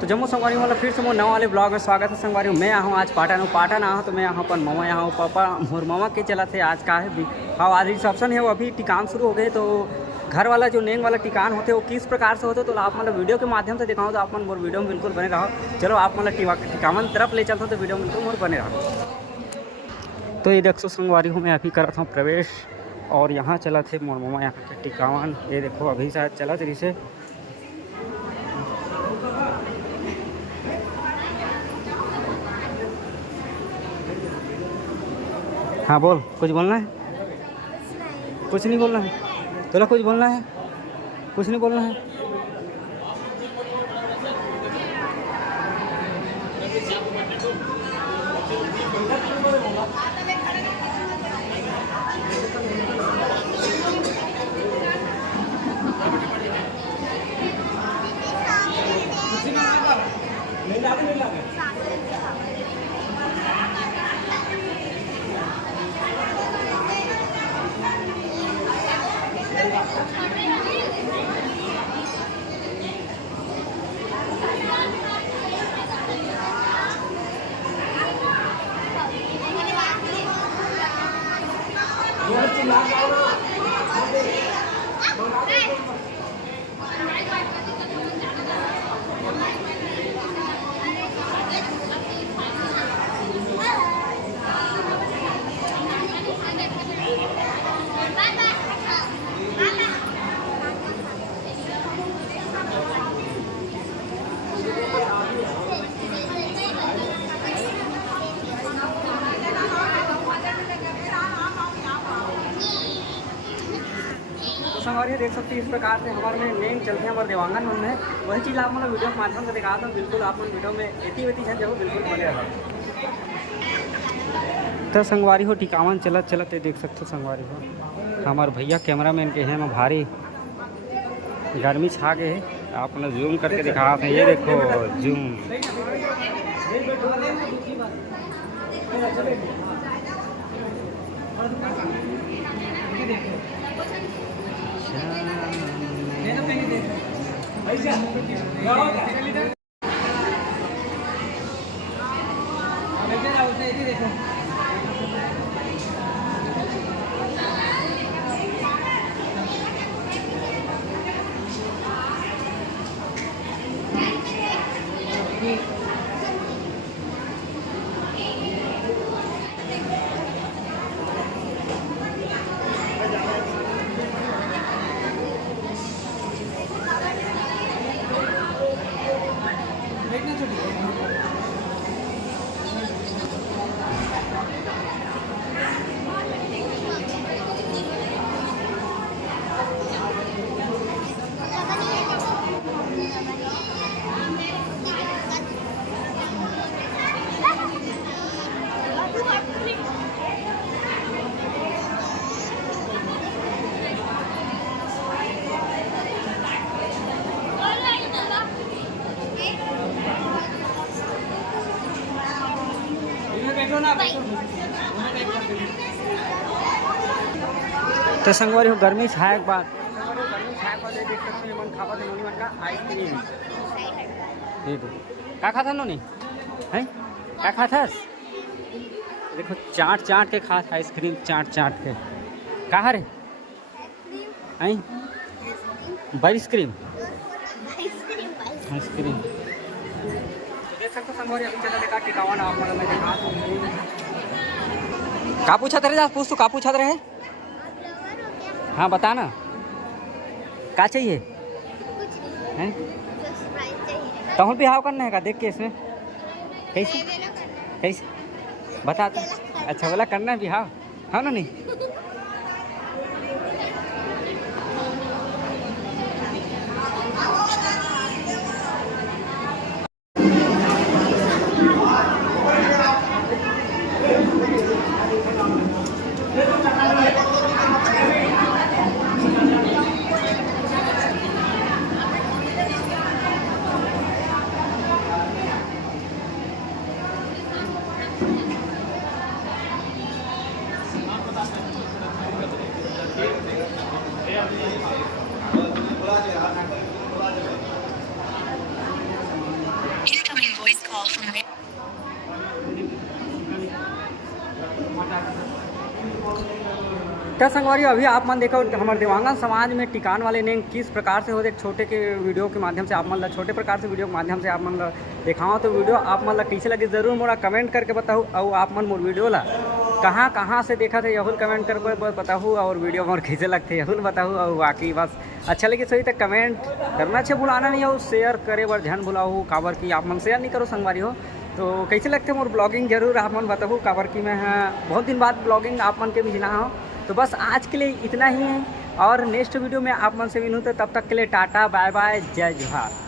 तो जम्मू संगवारी वाला फिर से मोर नवा वाले ब्लॉग में स्वागत है संगवारी। मैं यहाँ आज पाटन हूँ, पाटन आया हूँ तो मैं यहाँ पर मामा यहाँ हूँ, पापा मोर मामा के चला थे आज का है। हाँ आज रिसेप्शन है, वो अभी टिकान शुरू हो गए। तो घर वाला जो नेंग वाला टिकान होते वो किस प्रकार से होते तो आप मतलब वीडियो के माध्यम से दिखाऊँ तो आप मन मोर वीडियो में बिल्कुल बने रहो। चलो आप मतलब टिकावन तरफ ले चलते हो तो वीडियो में बिल्कुल मोर बने रहो। तो ये देखो संगवारी हूँ, मैं अभी कर रहा हूँ प्रवेश और यहाँ चला थे मोर मामा यहाँ के टिकावन। ये देखो अभी शायद चला तरी से। हाँ बोल, कुछ बोलना है? कुछ नहीं बोलना है? तोला कुछ बोलना है? कुछ नहीं बोलना है? संगवारी देख सकते हैं इस प्रकार से हमारे में मेन चलते हैं हमारे देवांगन में वही चीज़ आप मतलब वीडियो के माध्यम से दिखाता हूँ। बिल्कुल आप वीडियो में एती वेती है जब बिल्कुल बने रहा। तो संगवारी हो टिकावन चलत चलत देख सकते हो संगवारी हो हमारे भैया कैमरा मैन के हैं भारी गर्मी छा गए। आप मतलब जूम करके दिखाते हैं। ये देखो जूम तो संगवारी हो गर्मी छाए के बाद देख सकते हैं मन खावा थे नोनी मन का आइसक्रीम। ये दो का खाता नोनी है का खाता देखो चाट चाट के खा आइसक्रीम चाट चाट के कहाँ रे आई बाइस क्रीम आइसक्रीम देख सकते हो संगवारी अभी चला देखा टिकावन आप मतलब मैं दिखा का पूछा तेरे जा पूछ तो का पूछा रहे। हाँ बता ना क्या चाहिए हैं? तहुल भी हाव करना है का देख के इसमें कैसे कैसे बता तो अच्छा वाला करना है भी हाव हाँ ना नहीं। Incoming voice call from क्या संगवारी अभी आप मन देखो हमारे देवांगन समाज में टिकान वाले ने किस प्रकार से होते एक छोटे के वीडियो के माध्यम से आप मन ला छोटे प्रकार से वीडियो के माध्यम से आप मन ला दिखाओ तो वीडियो आप मन ला कैसे लगे जरूर मोरा कमेंट करके बताओ और आप मन मोर वीडियो ला कहाँ से देखा थे यहुल कमेंट कर बताऊँ और वीडियो मोर कैसे लगते यहुल बताऊँ और बाकी बस अच्छा लगे सही तक कमेंट करना अच्छे भुलाना नहीं हो शेयर करे बर ध्यान भुलाओ काबर की आप मन शेयर नहीं करो संगवारी हो तो कैसे लगते मोर ब्लॉगिंग जरूर आप मन बताओ काबर की मैं बहुत दिन बाद ब्लॉगिंग आप मन के मिलना हो तो बस आज के लिए इतना ही है और नेक्स्ट वीडियो में आप मन से मिलूँ तो तब तक के लिए टाटा बाय बाय जय जोहार।